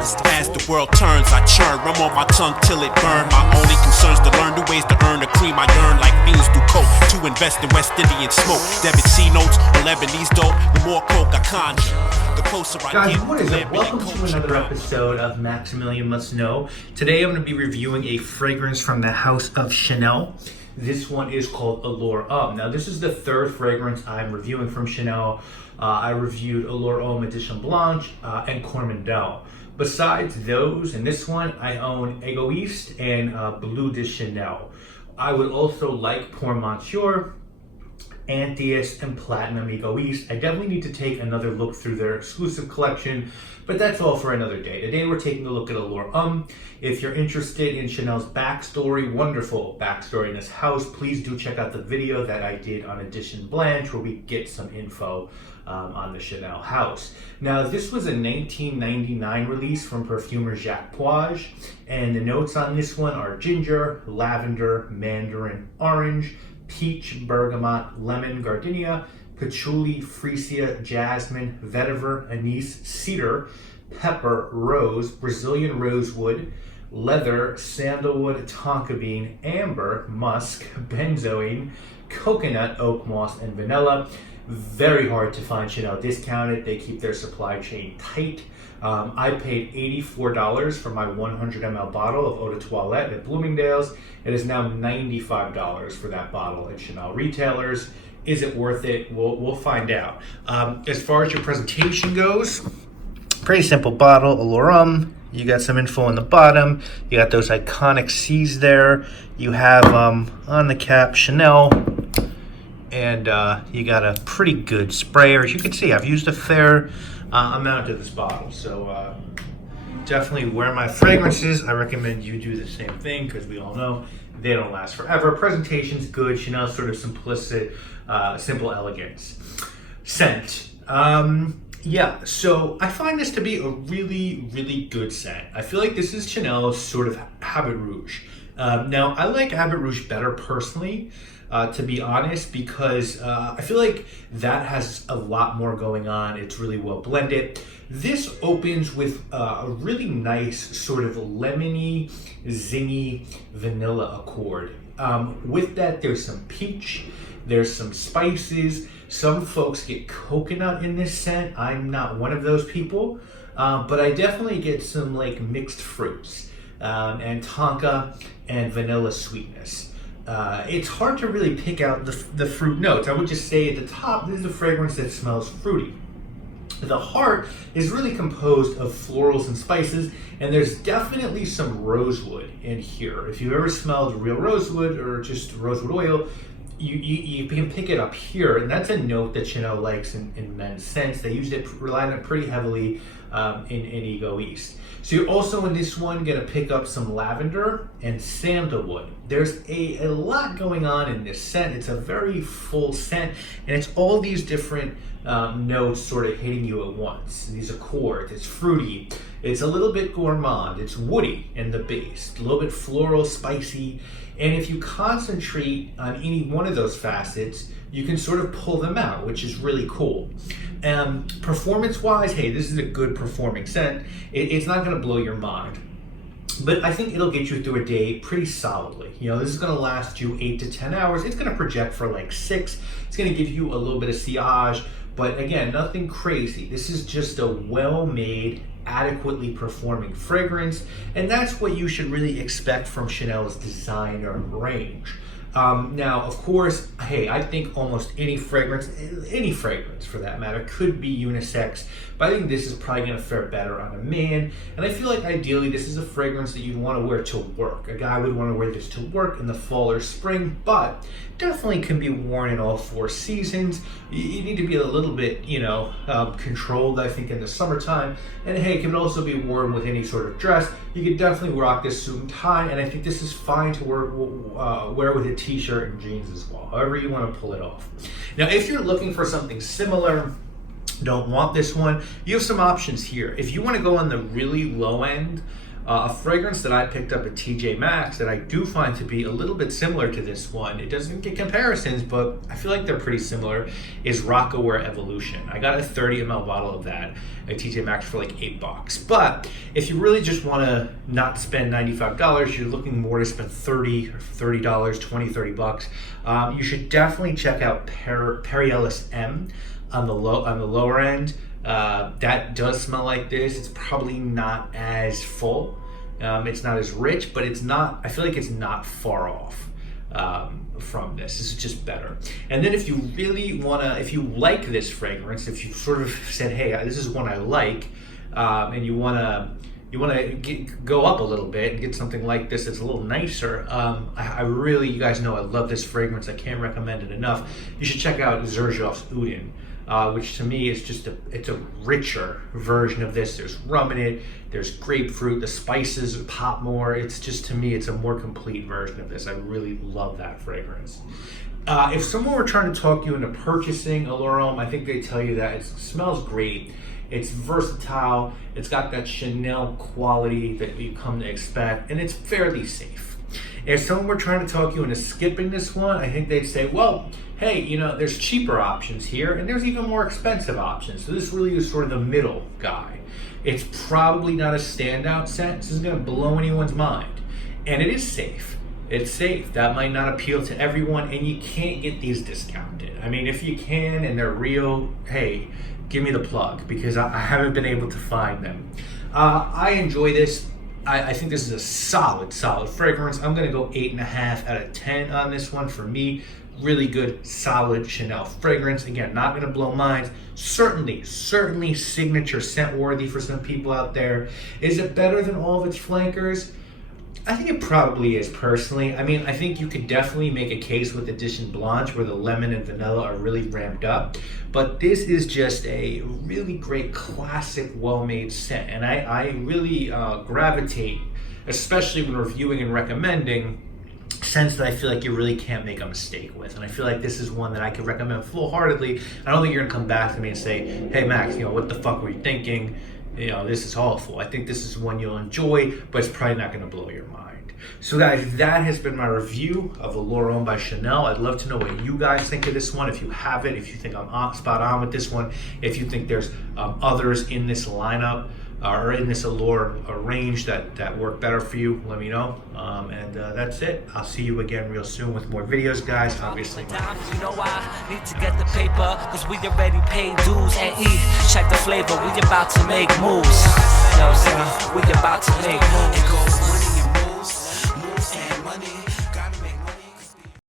As the world turns, I churn, rum on my tongue till it burn. My only concern's to learn new ways to earn the cream I yearn, like fiends do coke, to invest in West Indian smoke. Debit C notes or Lebanese dope, the more coke I conjure, the closer I Guys, get. what is up? Welcome to another episode of Maximilian Must Know. Today I'm going to be reviewing a fragrance from the house of Chanel. This one is called Allure Homme. Now, this is the third fragrance I'm reviewing from Chanel. I reviewed Allure Homme Edition Blanche and Coromandel. Besides those, in this one, I own Egoiste and Bleu de Chanel. I would also like Pour Monsieur, Anthias, and Platinum Egoiste. I definitely need to take another look through their exclusive collection, but that's all for another day. Today we're taking a look at Allure Homme. If you're interested in Chanel's backstory, wonderful backstory in this house, please do check out the video that I did on Edition Blanche where we get some info on the Chanel house. Now, this was a 1999 release from perfumer Jacques Poage, and the notes on this one are ginger, lavender, mandarin, orange, peach, bergamot, lemon, gardenia, patchouli, freesia, jasmine, vetiver, anise, cedar, pepper, rose, Brazilian rosewood, leather, sandalwood, tonka bean, amber, musk, benzoin, coconut, oak moss, and vanilla. Very hard to find Chanel discounted. They keep their supply chain tight. I paid $84 for my 100 ml bottle of Eau de Toilette at Bloomingdale's. It is now $95 for that bottle at Chanel retailers. Is it worth it? We'll find out. As far as your presentation goes, pretty simple bottle, Allure Homme. You got some info on the bottom. You got those iconic C's there. You have on the cap Chanel. And you got a pretty good sprayer. As you can see, I've used a fair amount of this bottle. So definitely wear my fragrances. I recommend you do the same thing because we all know they don't last forever. Presentation's good. Chanel's sort of simplistic, simple elegance. Scent. Yeah, so I find this to be a really, really good scent. I feel like this is Chanel's sort of Habit Rouge. Now, I like Habit Rouge better personally, to be honest, because I feel like that has a lot more going on. It's really well blended. This opens with a really nice sort of lemony, zingy vanilla accord. With that, there's some peach, there's some spices. Some folks get coconut in this scent. I'm not one of those people, but I definitely get some like mixed fruits and tonka and vanilla sweetness. It's hard to really pick out the fruit notes. I would just say at the top, this is a fragrance that smells fruity. The heart is really composed of florals and spices, and there's definitely some rosewood in here. If you've ever smelled real rosewood or just rosewood oil, you can pick it up here, and that's a note that Chanel likes in men's scents. They rely on it pretty heavily in Egoiste. So you're also in this one gonna pick up some lavender and sandalwood. There's a lot going on in this scent. It's a very full scent, and it's all these different notes sort of hitting you at once. These accords, it's fruity, it's a little bit gourmand, it's woody in the base, a little bit floral, spicy, and if you concentrate on any one of those facets, you can sort of pull them out, which is really cool. Performance-wise, hey, this is a good performing scent. It's not gonna blow your mind, but I think it'll get you through a day pretty solidly. You know, this is gonna last you 8 to 10 hours. It's gonna project for like 6. It's gonna give you a little bit of sillage, but again, nothing crazy. This is just a well-made, adequately performing fragrance, and that's what you should really expect from Chanel's designer range. Now, of course, hey, I think almost any fragrance for that matter, could be unisex, but I think this is probably gonna fare better on a man, and I feel like ideally this is a fragrance that you'd wanna wear to work. A guy would wanna wear this to work in the fall or spring, but definitely can be worn in all 4 seasons. You need to be a little bit, controlled, I think, in the summertime, and hey, it can also be worn with any sort of dress. You could definitely rock this suit and tie, and I think this is fine to wear with a t-shirt and jeans as well, however you want to pull it off. Now, if you're looking for something similar, don't want this one, you have some options here. If you want to go on the really low end, A fragrance that I picked up at TJ Maxx that I do find to be a little bit similar to this one, it doesn't get comparisons, but I feel like they're pretty similar, is Rockaware Evolution. I got a 30 ml bottle of that at TJ Maxx for like $8. But if you really just want to not spend $95, you're looking more to spend $30, $20, $30, you should definitely check out Periellis M on the lower end. That does smell like this. It's probably not as full. It's not as rich, but it's not, I feel like it's not far off from this. This is just better. And then if you really wanna, if you like this fragrance, if you sort of said, hey, this is one I like, and you wanna go up a little bit and get something like this that's a little nicer, I really, you guys know I love this fragrance. I can't recommend it enough. You should check out Xerjoff's Udin. Which to me is just it's a richer version of this. There's rum in it, there's grapefruit, the spices pop more. It's just, to me, it's a more complete version of this. I really love that fragrance. If someone were trying to talk you into purchasing Allure Homme, I think they tell you that it smells great. It's versatile. It's got that Chanel quality that you come to expect, and it's fairly safe. If someone were trying to talk you into skipping this one, I think they'd say, well, hey, you know, there's cheaper options here, and there's even more expensive options. So this really is sort of the middle guy. It's probably not a standout scent. This isn't going to blow anyone's mind. And it is safe. It's safe. That might not appeal to everyone, and you can't get these discounted. I mean, if you can and they're real, hey, give me the plug, because I haven't been able to find them. I enjoy this. I think this is a solid fragrance. I'm gonna go 8.5 out of 10 on this one. For me, really good, solid Chanel fragrance. Again, not gonna blow minds. Certainly signature scent worthy for some people out there. Is it better than all of its flankers? I think it probably is, personally. I mean, I think you could definitely make a case with Edition Blanche where the lemon and vanilla are really ramped up, but this is just a really great, classic, well-made scent, and I really gravitate, especially when reviewing and recommending, scents that I feel like you really can't make a mistake with. And I feel like this is one that I could recommend full-heartedly. I don't think you're gonna come back to me and say, hey Max, you know, what the fuck were you thinking? You know, this is awful. I think this is one you'll enjoy, but it's probably not gonna blow your mind. So guys, that has been my review of Allure Homme by Chanel. I'd love to know what you guys think of this one. If you have it, if you think I'm spot on with this one, if you think there's others in this lineup, or in this Allure range that work better for you, let me know. And that's it. I'll see you again real soon with more videos, guys. Obviously. You know I need to get the paper, cause we already paid dues and eat. Check the flavor, we about to make moves. You know what I'm saying? We about to make moves.